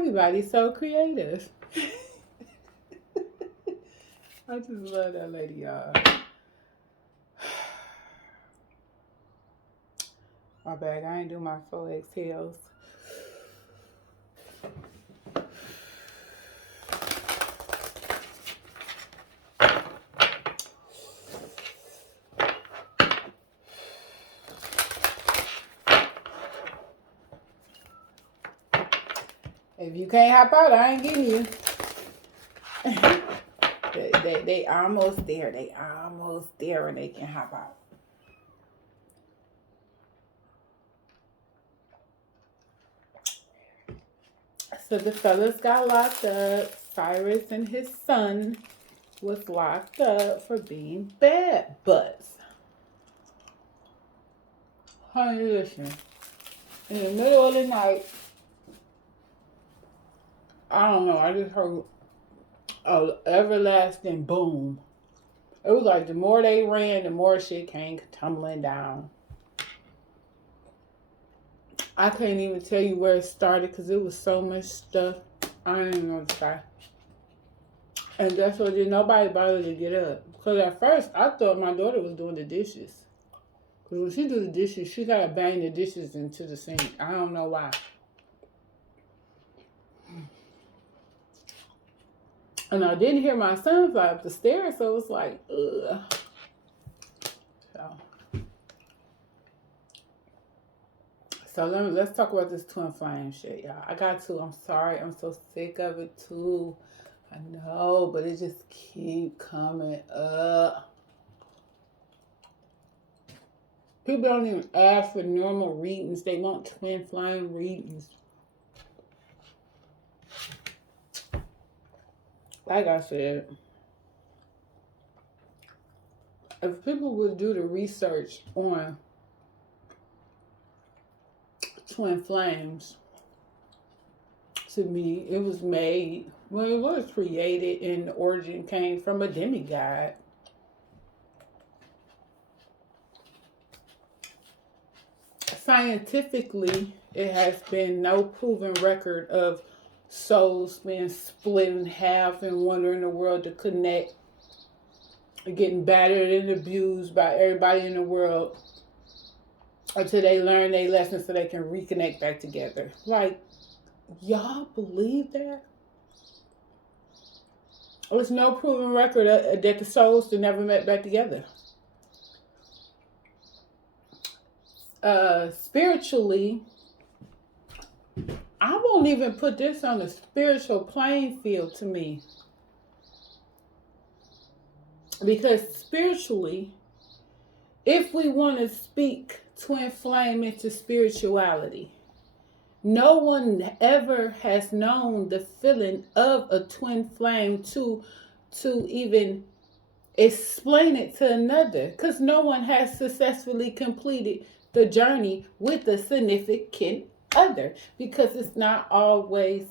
Everybody's so creative. I just love that lady, y'all. My bag, I ain't do my full exhales. If you can't hop out, I ain't getting you. they almost there. They almost there and they can hop out. So the fellas got locked up. Cyrus and his son was locked up for being bad butts. Honey, listen. In the middle of the night, I don't know, I just heard an everlasting boom. It was like the more they ran, the more shit came tumbling down. I can't even tell you where it started because it was so much stuff. I don't even know what to say. And that's what did nobody bother to get up. Because at first, I thought my daughter was doing the dishes. Because when she do the dishes, she got to bang the dishes into the sink. I don't know why. And I didn't hear my son fly up the stairs, so it was like, ugh. So let's talk about this twin flame shit, y'all. I got to. I'm sorry. I'm so sick of it too. I know, but it just keep coming up. People don't even ask for normal readings. They want twin flame readings. Like I said, if people would do the research on twin flames, to me, it was made, well, it was created and the origin came from a demigod. Scientifically, it has been no proven record of souls being split in half and wandering the world to connect, getting battered and abused by everybody in the world until they learn their lessons so they can reconnect back together. Like, y'all believe that? There's no proven record that the souls never met back together. Spiritually, I won't even put this on a spiritual playing field to me. Because spiritually, if we want to speak twin flame into spirituality, no one ever has known the feeling of a twin flame to even explain it to another, because no one has successfully completed the journey with a significant other, because it's not always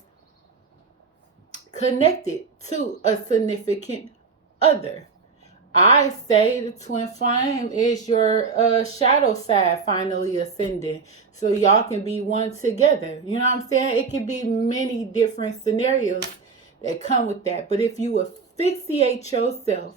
connected to a significant other. I say the twin flame is your shadow side finally ascending, so y'all can be one together. You know what I'm saying? It can be many different scenarios that come with that. But if you asphyxiate yourself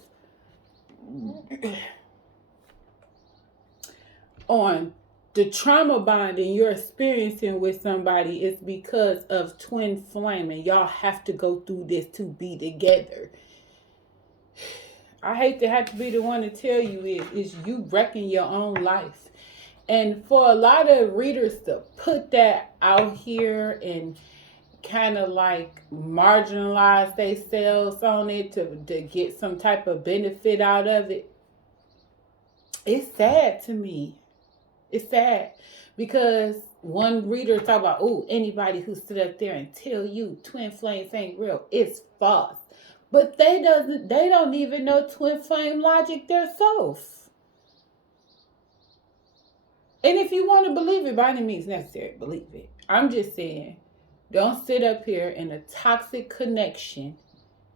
on the trauma bonding you're experiencing with somebody, it's because of twin flame, and y'all have to go through this to be together. I hate to have to be the one to tell you it's you wrecking your own life. And for a lot of readers to put that out here and kind of like marginalize themselves on it to get some type of benefit out of it, it's sad to me. It's sad because one reader talk about, oh, anybody who stood up there and tell you twin flames ain't real, it's false. But they don't even know twin flame logic themselves. And if you want to believe it, by any means necessary, believe it. I'm just saying, don't sit up here in a toxic connection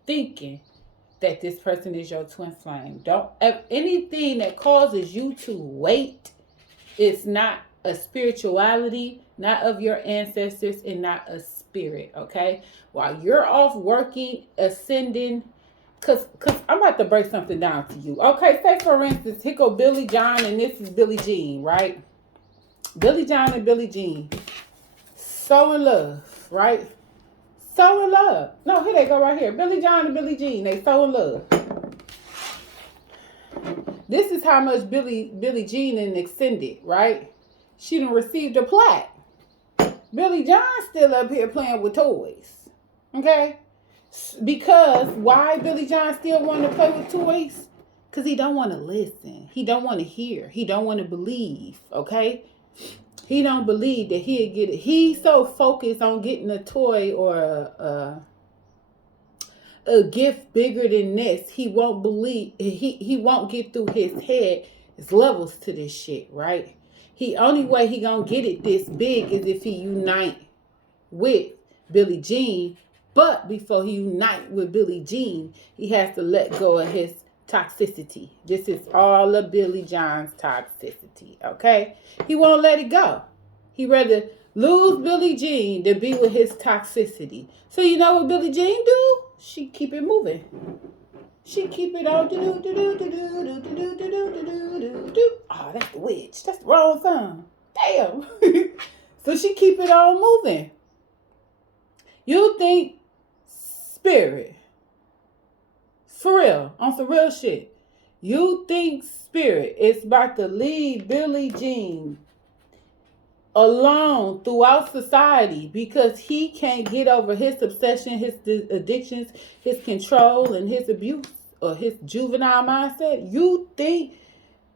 thinking that this person is your twin flame. Don't anything that causes you to wait. It's not a spirituality not of your ancestors, and not a spirit, okay? While you're off working, ascending, cause I'm about to break something down to you. Okay, say for instance, here go Billy John and this is Billie Jean, right? Billy John and Billie Jean. So in love, right? So in love. No, here they go right here. Billy John and Billie Jean, they so in love. This is how much Billie Jean and extended, right? She done received a plaque. Billy John still up here playing with toys. Okay? Because why Billy John still want to play with toys? Because he don't want to listen. He don't want to hear. He don't want to believe. Okay? He don't believe that he'll get it. He's so focused on getting a toy or a gift bigger than this. He won't believe. He won't get through his head. There's levels to this shit, right? Only way he gonna get it this big is if he unite with Billie Jean. But before he unite with Billie Jean, he has to let go of his toxicity. This is all of Billy John's toxicity, okay? He won't let it go. He rather lose Billie Jean than be with his toxicity. So you know what Billie Jean do? She keep it moving. She keep it on do do do do do do do do do do do. Oh, that's the witch. That's the wrong song. Damn. So she keep it on moving. You think spirit, for real, on some real shit. You think spirit is about to leave Billie Jean alone throughout society because he can't get over his obsession, his addictions, his control, and his abuse or his juvenile mindset? You think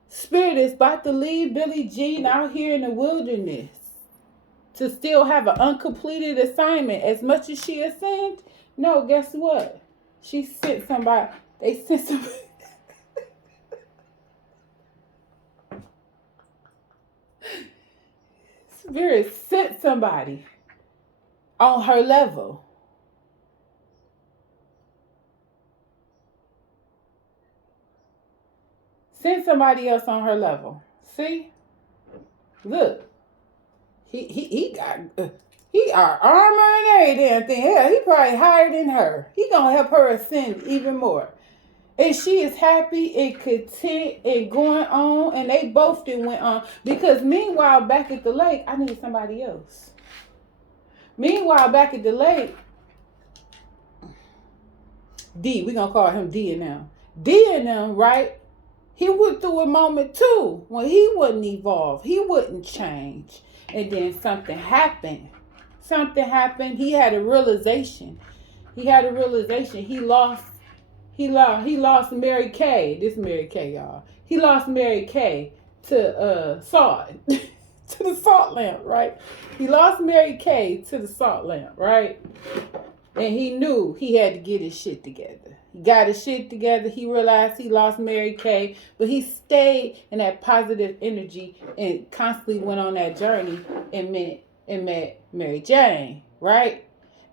spirit is about to leave Billie Jean out here in the wilderness to still have an uncompleted assignment as much as she ascended? No, guess what? She sent somebody. They sent somebody. Spirit sent somebody on her level. Send somebody else on her level. See? Look. He got armor and every damn thing. Hell, he probably higher than her. He gonna help her ascend even more. And she is happy and content and going on. And they both did went on. Because meanwhile, back at the lake, I need somebody else. Meanwhile, back at the lake, D, we gonna call him D and them. D and them, right? He went through a moment too when he wouldn't evolve. He wouldn't change. And then something happened. Something happened. He had a realization. He lost Mary Kay. This Mary Kay, y'all. He lost Mary Kay to salt. To the salt lamp, right? He lost Mary Kay to the salt lamp, right? And he knew he had to get his shit together. He got his shit together. He realized he lost Mary Kay, but he stayed in that positive energy and constantly went on that journey and met Mary Jane, right?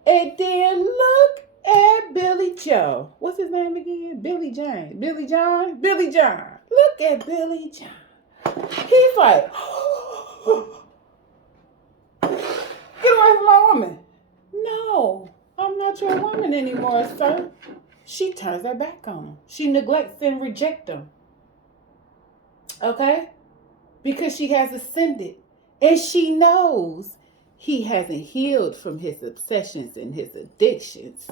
And then look at Billy Joe. What's his name again? Billy Jane. Billy John? Billy John. Look at Billy John. He's like, get away from my woman. No, I'm not your woman anymore, sir. She turns her back on him. She neglects and rejects him. Okay? Because she has ascended. And she knows he hasn't healed from his obsessions and his addictions.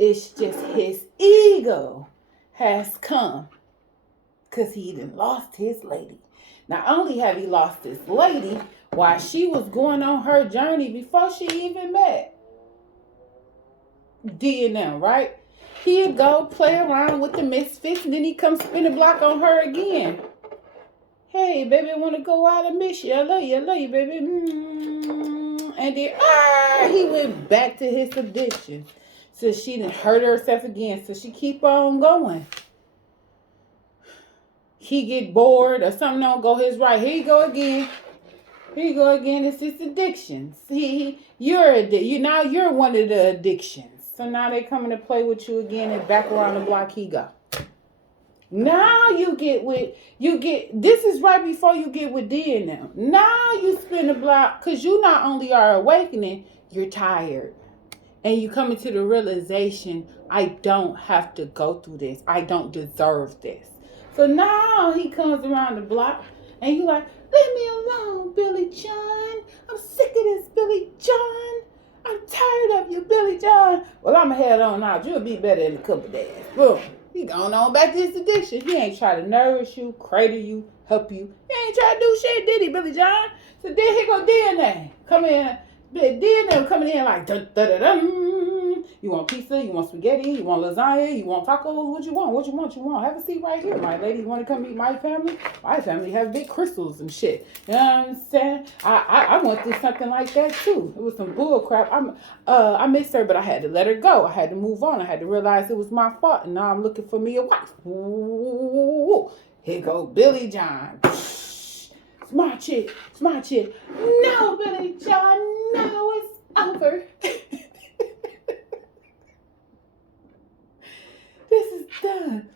It's just his ego has come because he done lost his lady. Not only have he lost his lady, while she was going on her journey before she even met D and M, right? He'd go play around with the misfits and then he come spin a block on her again. Hey, baby, I want to go out and miss you. I love you, baby. And then, he went back to his addiction. So she done hurt herself again. So she keep on going. He get bored or something don't go his right. Here you go again. It's his addictions. You're one of the addictions. So now they coming to play with you again and back around the block he go. Now this is right before you get with D and them. Now you spin the block because you not only are awakening, you're tired. And you come into the realization, I don't have to go through this. I don't deserve this. So now he comes around the block and you like, leave me alone, Billy John. I'm sick of this, Billy John. I'm tired of you, Billy John. Well, I'm going to head on out. You'll be better in a couple of days. Boom. He going on back to his addiction. He ain't try to nourish you, cradle you, help you. He ain't try to do shit, did he, Billy John? So then here go DNA. Come in. DNA coming in like, dun, dun, dun, dun. You want pizza? You want spaghetti? You want lasagna? You want tacos? What you want? What you want? You want? Have a seat right here, my lady. You want to come meet my family? My family have big crystals and shit. You know what I'm saying? I went through something like that too. It was some bull crap. I missed her, but I had to let her go. I had to move on. I had to realize it was my fault, and now I'm looking for me a wife. Ooh, here go Billy John. Smart chick. No, Billy John, no, it's over. This is done.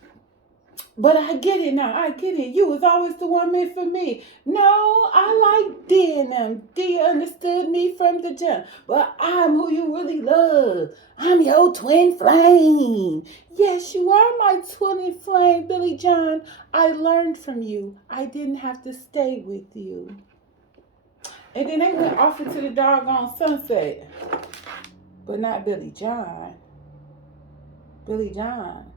But I get it now. I get it. You was always the one meant for me. No, I like D and them. D understood me from the jump. But I'm who you really love. I'm your twin flame. Yes, you are my twin flame, Billy John. I learned from you. I didn't have to stay with you. And then they went off into the doggone sunset. But not Billy John. Billy John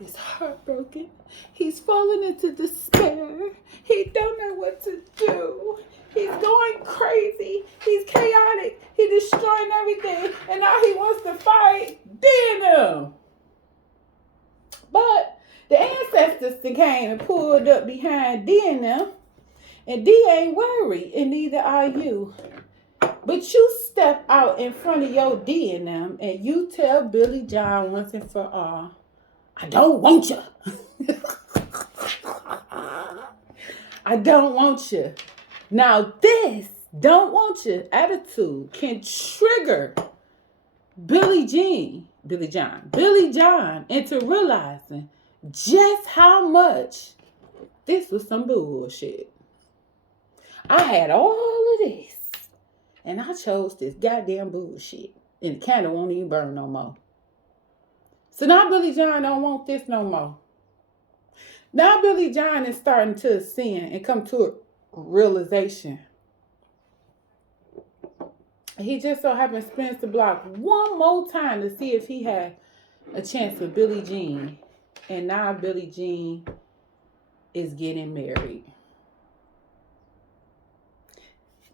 is heartbroken. He's fallen into despair. He don't know what to do. He's going crazy. He's chaotic. He's destroying everything. And now he wants to fight Daniel. But the ancestors came and pulled up behind Daniel. And D ain't worried, and neither are you. But you step out in front of your D and them, and you tell Billy John once and for all, I don't want you. I don't want you. Now this don't want you attitude can trigger Billy John into realizing just how much this was some bullshit. I had all of this, and I chose this goddamn bullshit. And the candle won't even burn no more. So now Billy John don't want this no more. Now Billy John is starting to ascend and come to a realization. He just so happens spins the block one more time to see if he had a chance with Billie Jean. And now Billie Jean is getting married.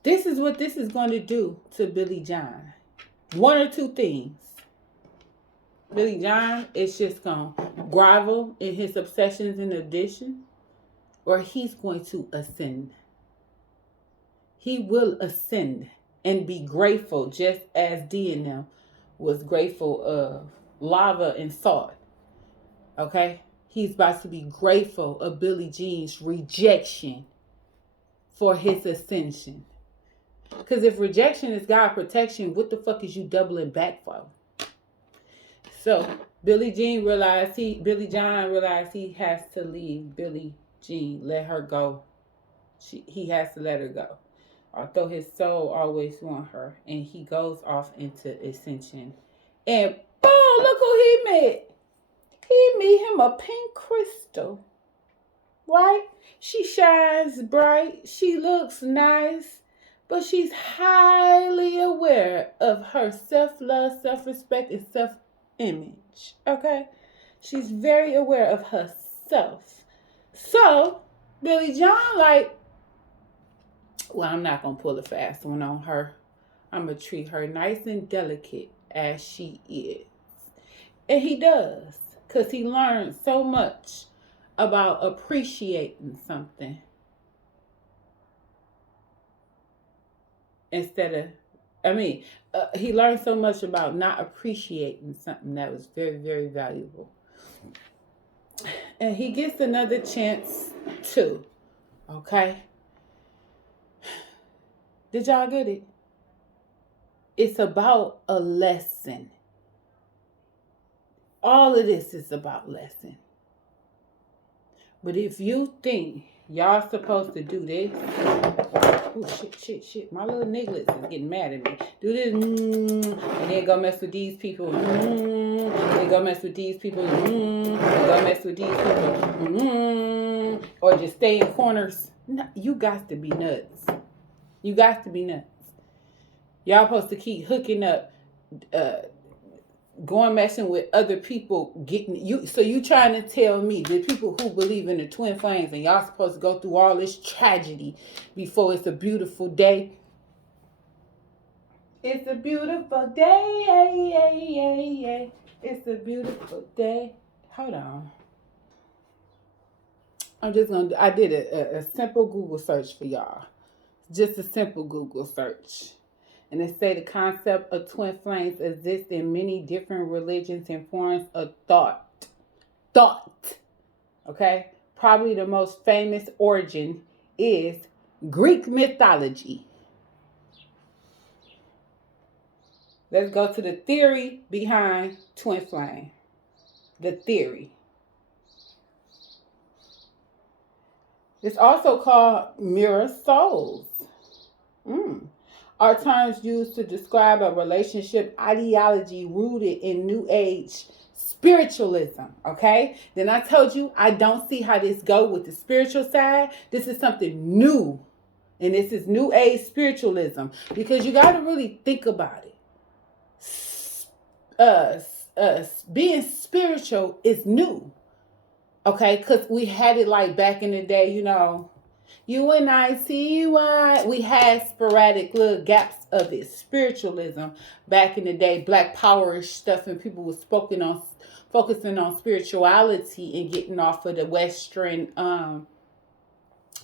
This is what this is going to do to Billy John. One or two things. Billy John is just going to grovel in his obsessions and addiction, or he's going to ascend. He will ascend and be grateful, just as D and them was grateful of lava and salt. Okay? He's about to be grateful of Billie Jean's rejection for his ascension. Because if rejection is God protection, what the fuck is you doubling back for? So Billie John realized he has to leave Billie Jean, let her go. He has to let her go. Although his soul always want her, and he goes off into ascension. And boom, look who he met. He meet him a pink crystal. Right? She shines bright. She looks nice. But she's highly aware of her self-love, self-respect, and self-image. Okay? She's very aware of herself. So, Billy John, like, well, I'm not going to pull a fast one on her. I'm going to treat her nice and delicate as she is. And he does. Because he learned so much about appreciating something. He learned so much about not appreciating something that was very, very valuable. And he gets another chance too. Okay? Did y'all get it? It's about a lesson. All of this is about lesson. But if you think y'all supposed to do this, oh shit, my little nigglets is getting mad at me. Do this, and then go mess with these people, and go mess with these people, and go mess with these people, or just stay in corners. No, you got to be nuts. You got to be nuts. Y'all supposed to keep hooking up, going messing with other people, getting you. So you trying to tell me the people who believe in the twin flames and y'all supposed to go through all this tragedy before it's a beautiful day? It's a beautiful day. It's a beautiful day. Hold on. I did a simple Google search for y'all. Just a simple Google search. And it say the concept of twin flames exists in many different religions and forms of thought. Okay? Probably the most famous origin is Greek mythology. Let's go to the theory behind twin flame. The theory. It's also called mirror souls. Are terms used to describe a relationship ideology rooted in New Age spiritualism. Okay? Then I told you I don't see how this go with the spiritual side. This is something new. And this is New Age spiritualism. Because you got to really think about it. Being spiritual is new. Okay? Because we had it like back in the day, you and I see why. We had sporadic little gaps of it. Spiritualism back in the day, Black Power stuff, and people were focusing on spirituality and getting off of the Western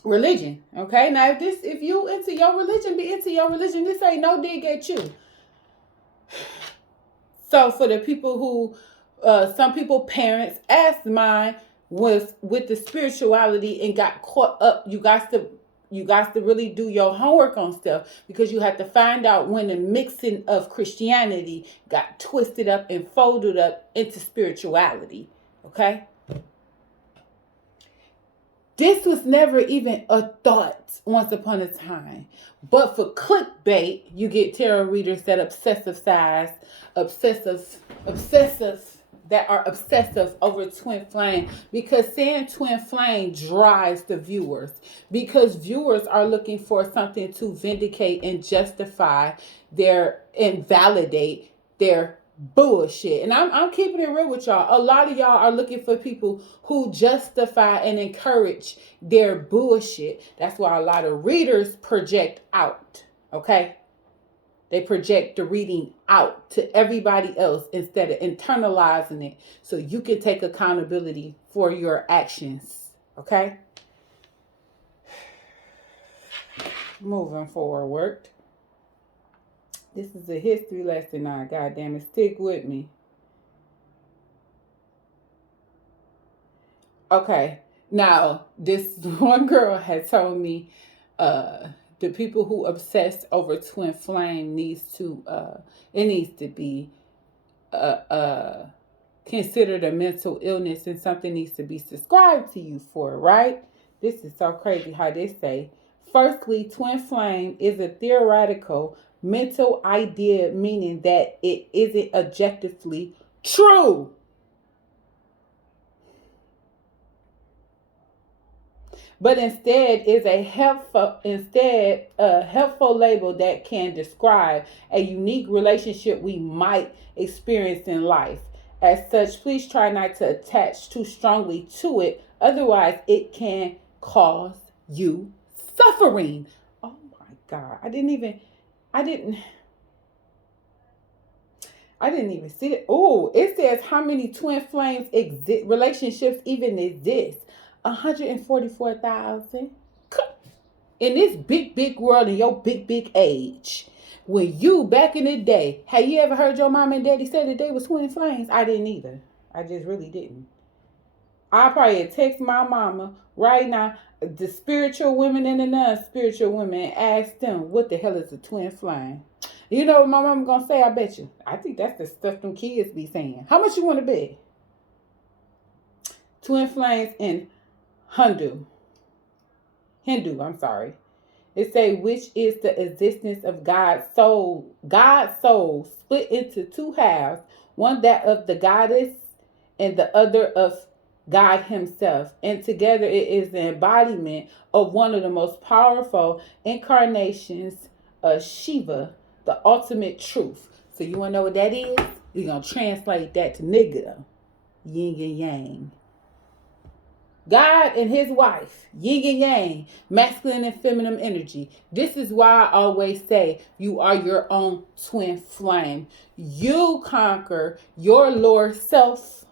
religion. Okay, now if you into your religion, be into your religion. This ain't no dig at you. So for the people who, some people parents, as mine, was with the spirituality and got caught up. You got to really do your homework on stuff, because you have to find out when the mixing of Christianity got twisted up and folded up into spirituality. Okay? This was never even a thought once upon a time. But for clickbait, you get tarot readers that obsessive that are obsessive over twin flame, because saying twin flame drives the viewers, because viewers are looking for something to vindicate and justify and validate their bullshit. And I'm keeping it real with y'all. A lot of y'all are looking for people who justify and encourage their bullshit. That's why a lot of readers project out. Okay? They project the reading out to everybody else instead of internalizing it, so you can take accountability for your actions. Okay? Moving forward. This is a history lesson now. God damn it. Stick with me. Okay. Now, this one girl had told me the people who obsess over twin flame needs to be considered a mental illness, and something needs to be prescribed to you for it, right? This is so crazy how they say. Firstly, twin flame is a theoretical mental idea, meaning that it isn't objectively true. But instead is a helpful label that can describe a unique relationship we might experience in life. As such, please try not to attach too strongly to it, otherwise it can cause you suffering. Oh my God. I didn't even see it. Oh, it says how many twin flames relationships even exist. 144,000. In this big world, in your big age. When you, back in the day, have you ever heard your mom and daddy say that they was twin flames? I didn't either. I just really didn't. I probably text my mama right now, the spiritual women and the non-spiritual women, and ask them what the hell is a twin flame. You know what my mama gonna say? I bet you. I think that's the stuff them kids be saying. How much you want to bet? Twin flames and Hindu, I'm sorry. It say, which is the existence of God's soul split into two halves, one that of the goddess and the other of God himself. And together it is the embodiment of one of the most powerful incarnations of Shiva, the ultimate truth. So you want to know what that is? We're going to translate that to nigga, yin and yang. God and his wife, yin and yang, masculine and feminine energy. This is why I always say you are your own twin flame. You conquer your lower self.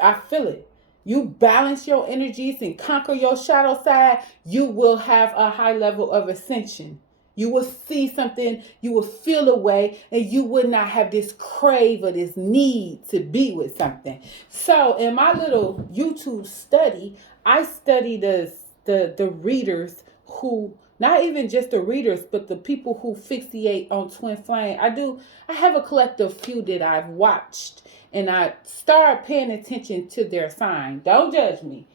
I feel it. You balance your energies and conquer your shadow side, you will have a high level of ascension. You will see something, you will feel a way, and you would not have this crave or this need to be with something. So in my little YouTube study, I study the readers who, not even just the readers, but the people who fixate on twin flame. I have a collective few that I've watched, and I start paying attention to their sign. Don't judge me.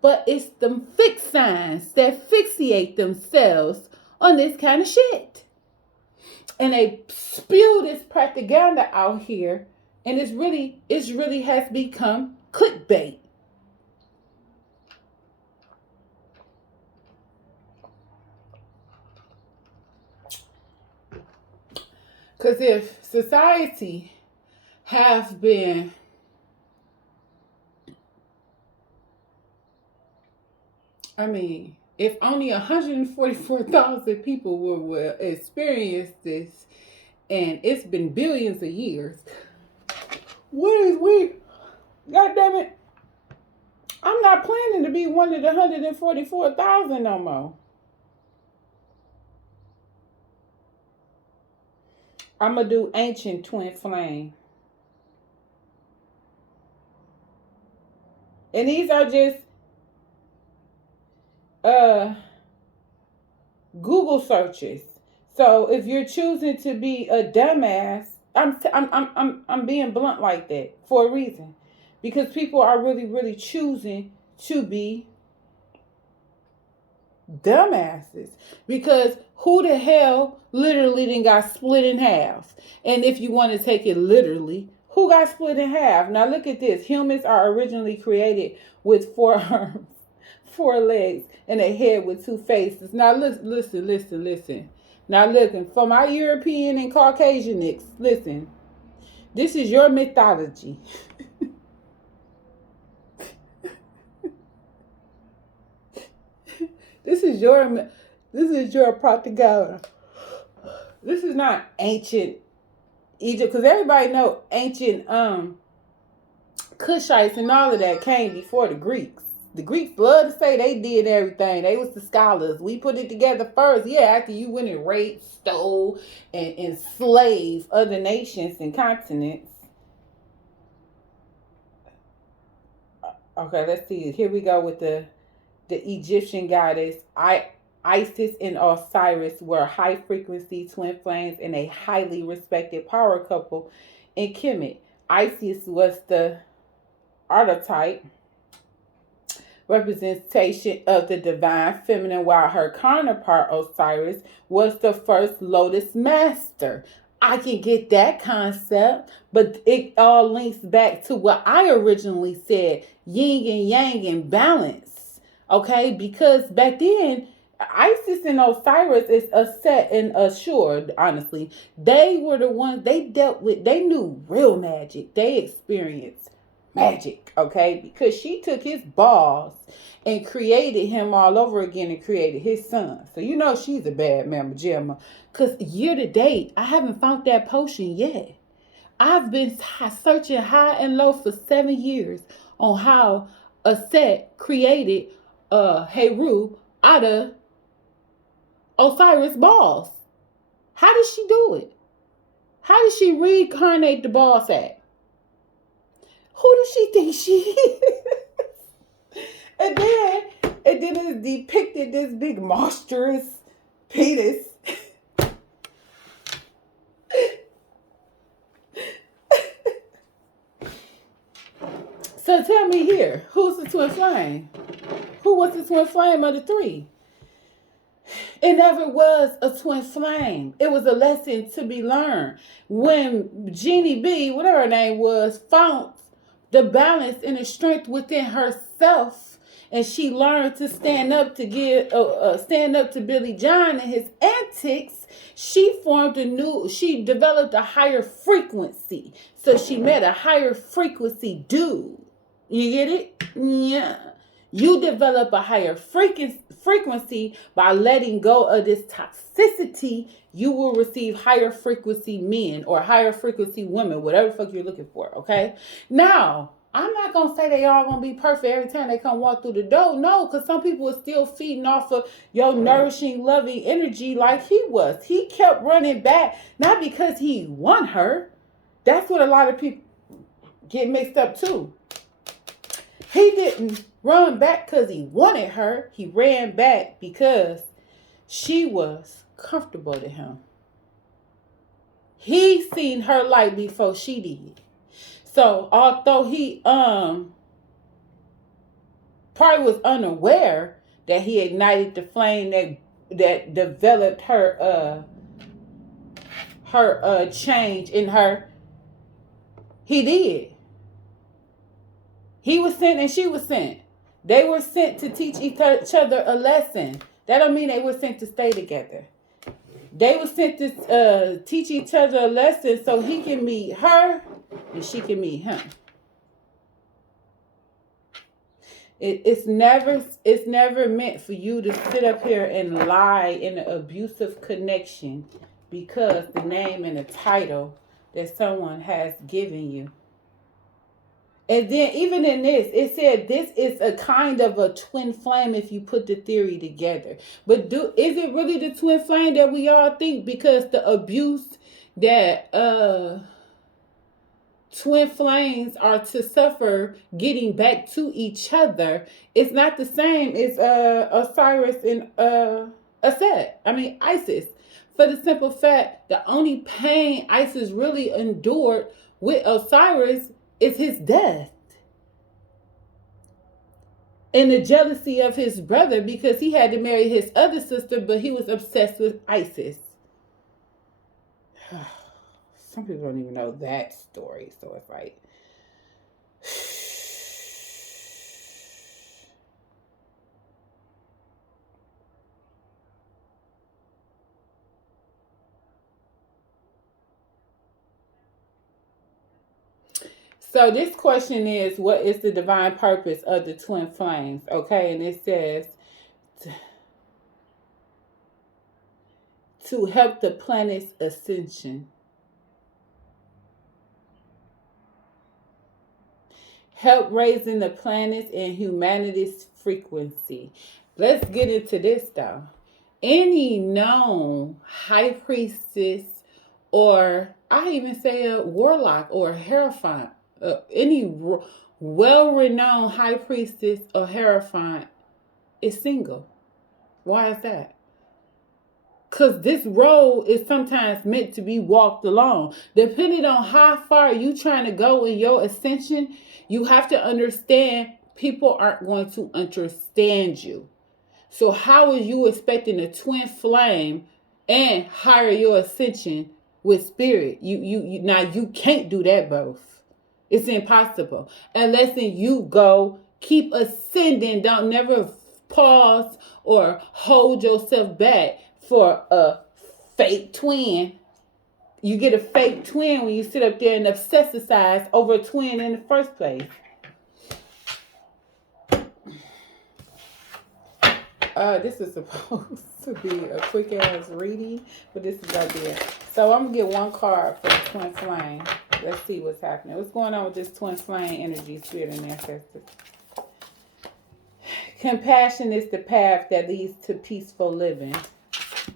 But it's them fixed signs that fixate themselves on this kind of shit. And they spew this propaganda out here, and it's really has become clickbait. Because if society have been if only 144,000 people will experience this, and it's been billions of years, what is we? God damn it. I'm not planning to be one of the 144,000 no more. I'm going to do ancient twin flame. And these are just Google searches. So if you're choosing to be a dumbass, I'm being blunt like that for a reason, because people are really choosing to be dumbasses. Because who the hell literally then got split in half? And if you want to take it literally, who got split in half? Now look at this. Humans are originally created with 4 arms, 4 legs, and a head with 2 faces. Now listen. Now looking for my European and Caucasianics, listen. This is your mythology. This is your propaganda. This is not ancient Egypt, because everybody know ancient Cushites and all of that came before the Greeks. The Greeks love to say they did everything. They was the scholars. We put it together first. Yeah, after you went and raped, stole, and enslaved other nations and continents. Okay, let's see. Here we go with the Egyptian goddess. Isis and Osiris were high frequency twin flames and a highly respected power couple in Kemet. Isis was the archetype representation of the divine feminine, while her counterpart Osiris was the first lotus master. I can get that concept, but it all links back to what I originally said, yin and yang and balance. Okay, because back then Isis and Osiris is a set and assured, honestly. They were the ones they dealt with, they knew real magic. They experienced magic, okay? Because she took his balls and created him all over again and created his son. So you know she's a bad mama jamma. Because year to date, I haven't found that potion yet. I've been searching high and low for 7 years on how a set created Heru out of Osiris balls. How did she do it? How did she reincarnate the ball sack? Who does she think she is? And then it's depicted this big monstrous penis. So tell me here, who's the twin flame? Who was the twin flame of the three? It never was a twin flame. It was a lesson to be learned. When Jeannie B, whatever her name was, found the balance and the strength within herself, and she learned to stand up to Billy John and his antics. She developed a higher frequency. So she met a higher frequency dude. You get it? Yeah. You develop a higher frequency by letting go of this toxicity. You will receive higher frequency men or higher frequency women, whatever the fuck you're looking for, okay? Now, I'm not going to say they all going to be perfect every time they come walk through the door. No, because some people are still feeding off of your nourishing, loving energy like he was. He kept running back, not because he won her. That's what a lot of people get mixed up too. He didn't run back because he wanted her. He ran back because she was comfortable to him. He seen her light before she did. So although he probably was unaware that he ignited the flame that developed her change in her, he did. He was sent and she was sent. They were sent to teach each other a lesson. That don't mean they were sent to stay together. They were sent to teach each other a lesson so he can meet her and she can meet him. It's never meant for you to sit up here and lie in an abusive connection because the name and the title that someone has given you. And then even in this, it said this is a kind of a twin flame if you put the theory together. But is it really the twin flame that we all think? Because the abuse that twin flames are to suffer getting back to each other, it's not the same as Osiris and Isis. For the simple fact, the only pain Isis really endured with Osiris is his death. And the jealousy of his brother because he had to marry his other sister, but he was obsessed with Isis. Some people don't even know that story, so it's like... So this question is, what is the divine purpose of the twin flames? Okay, and it says to help the planet's ascension. Help raising the planet's and humanity's frequency. Let's get into this though. Any known high priestess, or I even say a warlock or a hierophant, any well-renowned high priestess or hierophant is single. Why is that? Because this road is sometimes meant to be walked alone. Depending on how far you trying to go in your ascension, you have to understand people aren't going to understand you. So how are you expecting a twin flame and higher your ascension with spirit? You now you can't do that both. It's impossible. Unless then you go keep ascending. Don't never pause or hold yourself back for a fake twin. You get a fake twin when you sit up there and obsessize over a twin in the first place. This is supposed to be a quick ass reading, but this is idea. So I'm gonna get one card for the twin flame. Let's see what's happening. What's going on with this twin flame energy, spirit, and ancestors? Compassion is the path that leads to peaceful living.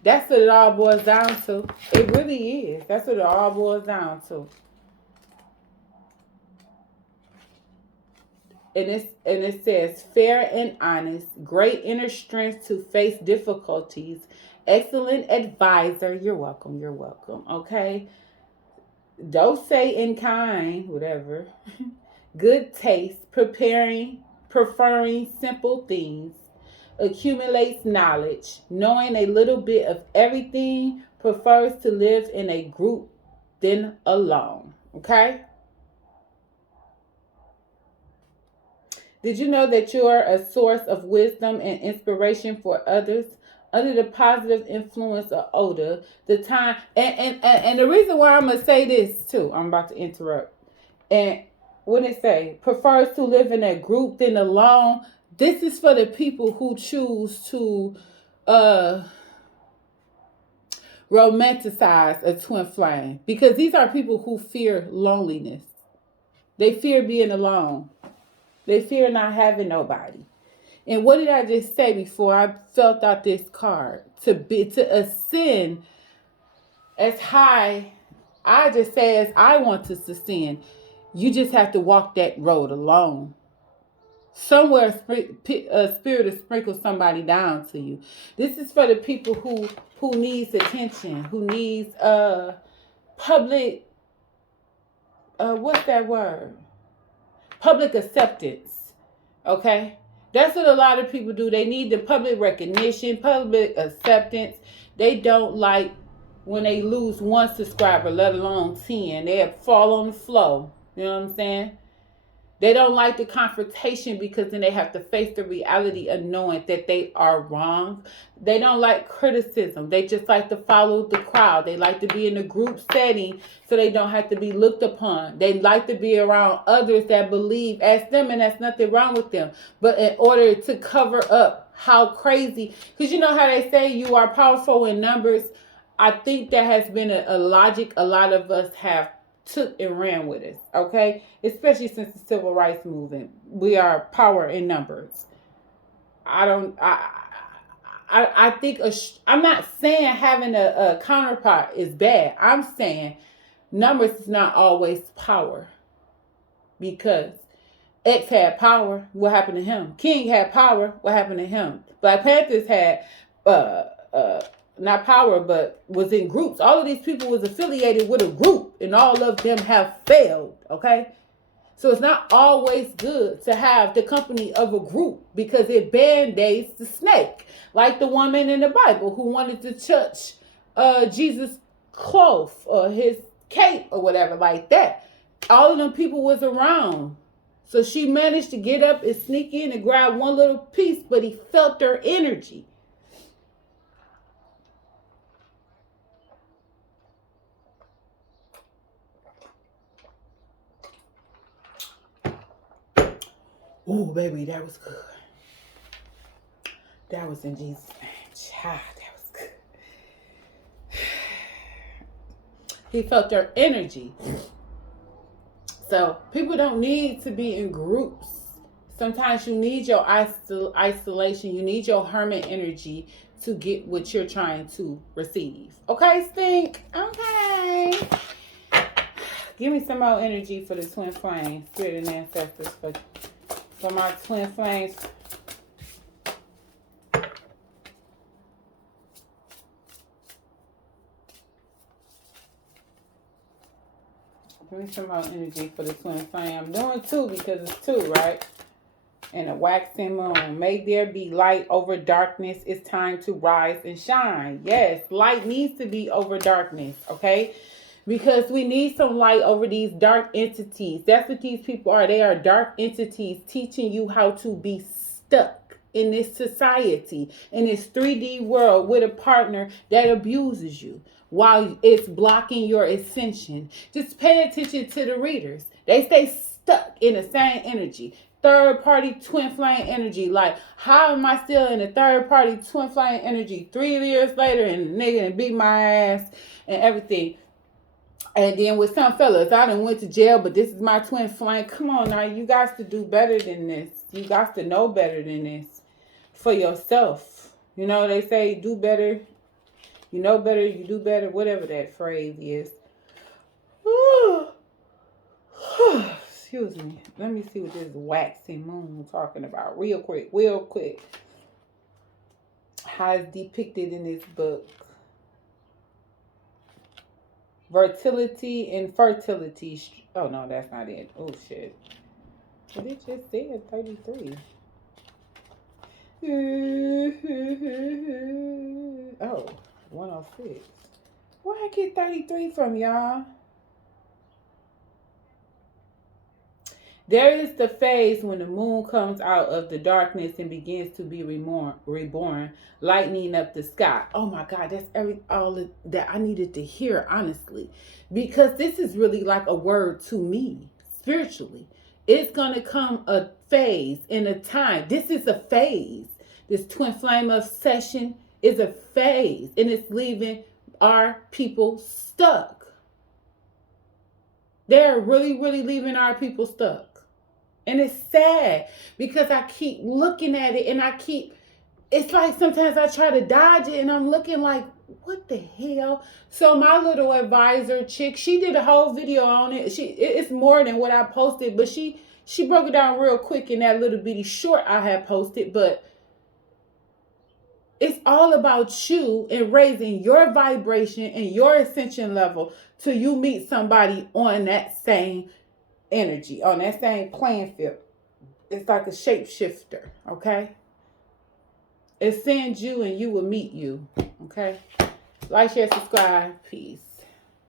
That's what it all boils down to. It really is. That's what it all boils down to. And it says, fair and honest, great inner strength to face difficulties, excellent advisor. You're welcome. You're welcome. Okay. Don't say in kind, whatever. good taste, preferring simple things, accumulates knowledge, knowing a little bit of everything, prefers to live in a group than alone. Okay? Did you know that you are a source of wisdom and inspiration for others? Under the positive influence of Oda, the time and the reason why I'm gonna say this too, I'm about to interrupt. And what it say? Prefers to live in a group than alone. This is for the people who choose to uh romanticize a twin flame. Because these are people who fear loneliness. They fear being alone. They fear not having nobody. And what did I just say before I felt out this card? To ascend as high, I just say as I want to ascend, you just have to walk that road alone. Somewhere spirit will sprinkle somebody down to you. This is for the people who needs attention, who needs public what's that word? Public acceptance. Okay? That's what a lot of people do. They need the public recognition, public acceptance. They don't like when they lose one subscriber, let alone 10. They fall on the floor. You know what I'm saying? They don't like the confrontation because then they have to face the reality of knowing that they are wrong. They don't like criticism. They just like to follow the crowd. They like to be in a group setting so they don't have to be looked upon. They like to be around others that believe as them, and that's nothing wrong with them. But in order to cover up how crazy, because you know how they say you are powerful in numbers, I think that has been a logic a lot of us have took and ran with us, okay? Especially since the civil rights movement. We are power in numbers. I think I'm not saying having a counterpart is bad. I'm saying numbers is not always power. Because X had power, what happened to him? King had power, what happened to him? Black Panthers had uh uh not power, but was in groups. All of these people was affiliated with a group, and all of them have failed. Okay, so it's not always good to have the company of a group because it band-aids the snake, like the woman in the Bible who wanted to touch Jesus' cloth or his cape or whatever like that. All of them people was around. So she managed to get up and sneak in and grab one little piece, but he felt their energy. Oh, baby, that was good. That was in Jesus' name. Child, that was good. He felt their energy. So people don't need to be in groups. Sometimes you need your isolation. You need your hermit energy to get what you're trying to receive. Okay, Stink? Okay. Give me some more energy for the twin flames, spirit and ancestors, for my twin flames. Give me some more energy for the twin flame. I'm doing two because it's two, right? And a waxing moon. May there be light over darkness. It's time to rise and shine. Yes, light needs to be over darkness, okay? Because we need some light over these dark entities. That's what these people are. They are dark entities teaching you how to be stuck in this society, in this 3D world with a partner that abuses you while it's blocking your ascension. Just pay attention to the readers. They stay stuck in the same energy. Third party twin flame energy. Like, how am I still in the third party twin flame energy 3 years later and the nigga beat my ass and everything? And then with some fellas, I done went to jail, but this is my twin flame. Come on now, you guys to do better than this. You guys to know better than this for yourself. You know, they say do better. You know better, you do better. Whatever that phrase is. Excuse me. Let me see what this waxing moon talking about real quick. How it's depicted in this book. Fertility and fertility. Oh, no, that's not it. Oh, shit. But it just said 33. Oh, 106. Where I get 33 from, y'all? There is the phase when the moon comes out of the darkness and begins to be reborn, lightening up the sky. Oh my God, that's all that I needed to hear, honestly, because this is really like a word to me spiritually. It's gonna come a phase in a time. This is a phase. This twin flame obsession is a phase, and it's leaving our people stuck. They're really, really leaving our people stuck. And it's sad because I keep looking at it and it's like sometimes I try to dodge it and I'm looking like, what the hell? So my little advisor chick, she did a whole video on it. It's more than what I posted, but she broke it down real quick in that little bitty short I had posted. But it's all about you and raising your vibration and your ascension level till you meet somebody on that same energy, on that same playing field. It's like a shapeshifter, okay? It sends you and you will meet you, okay? Like, share, subscribe. Peace.